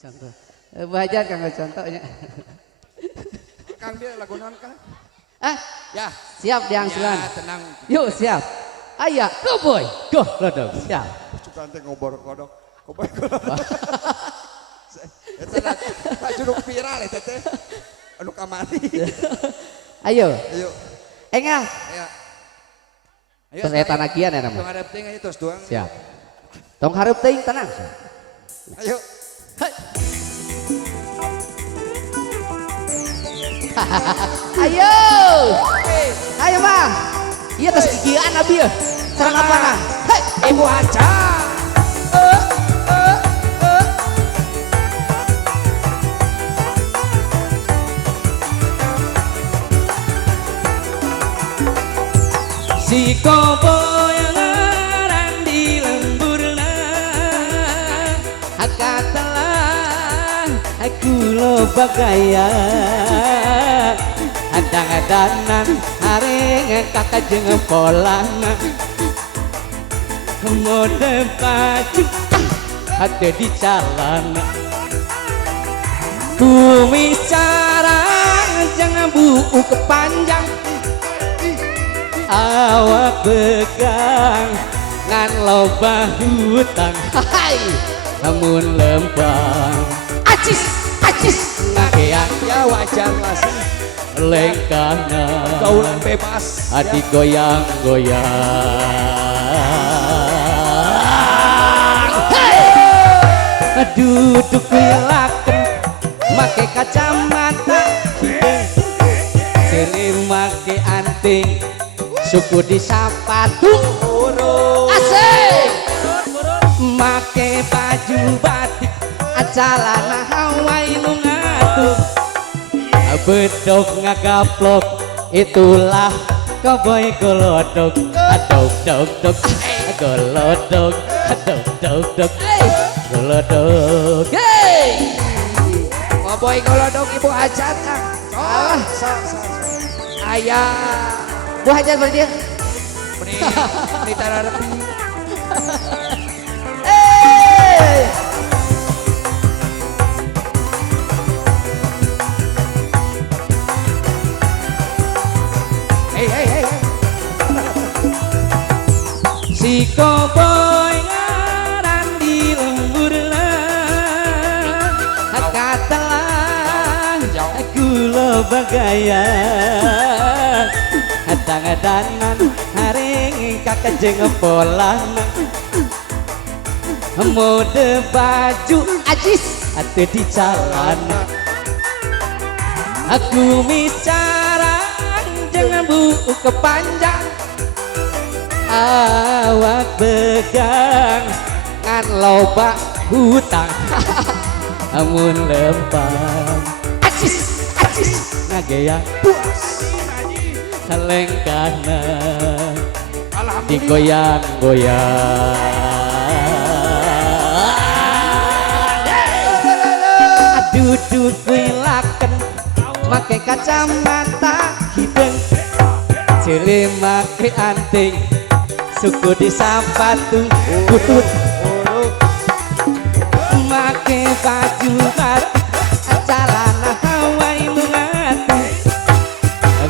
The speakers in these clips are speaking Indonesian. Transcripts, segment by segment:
Contoh. Bajar kang contohnya. Kang dia lagu non Kang. Ah, Ya, siap diangsulan. ya tenang. Yuk siap. Ayah, cowboy. Go, lodok. Siap. Suka ente ngobor kodok. Ngobor kodok. Eta tak juruk viral eta teh. Anu kamari. Ayo. Ayo. Enggak. Ayo. Ayo. Terus eta nakian ya nama. Tong hadap teh terus doang. Siap. Tong hareup teuing tenang. Ayo. Hai. Ayo. Ayo mah. Iya tos gigian abi ya. Sareng apa nah? Hei, Ibu Aca. si cowboy ngaran di lemburna hakatalah aku loba gaya hadang-hadanan areng kakak jeung polana mode baju ada di celana kumis carang jangan buku kepanjang awak pegang ngan loba hutang hai namun lempang acis ngakean Ya wajar lah sih. lengkana Gaulan bebas. adik goyang-goyang hey! Duduk wilaken make kacamata sini make anting suku di sapatu asik make baju batik ajalana Hawaii nu ngatur bedog ngagaplok itulah cowboy golodog adog dog dog golodog adog dog dog golodog hey Cowboy golodog Ibu Aca Kang. Ayah. Bu Hajar berarti ya Meni tararepi. Hey. si cowboy ngaran di lemburna hakatalah aku loba gaya hadang-hadangan haring kakak jeung polana mode baju ajis atuh di calana aku micara jangan buku kepanjang awak pegang ngan loba hutang amun lempang acis ngageang puas lengkana digoyang-goyang duduk wilaken make kacamata hidung cili make anting suku di sapatu butut make baju batik celana Hawaii nu ngatur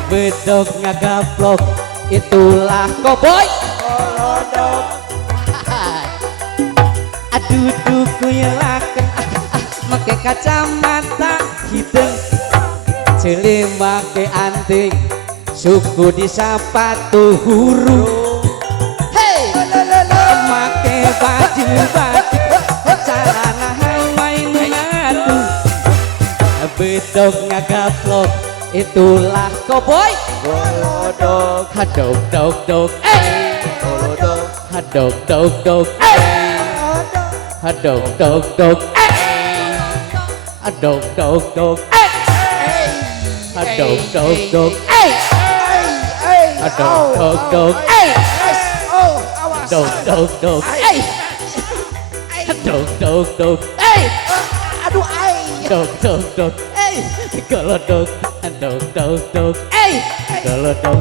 bedog ngagaplok itulah cowboy golodog duduk wilaken make kacamata hidung cili make anting suku di sapatu huruf hey make baju batik celana Hawaii nu ngatur bedog ngagaplok itulah cowboy golodog hadog dog dog golodog hadog dog dog hadog dog dog hadog dog dog hadog dog dog hadog dog dog dog dog dog hadog dog dog Aduh dog dog dog golodog dog dog dog golodog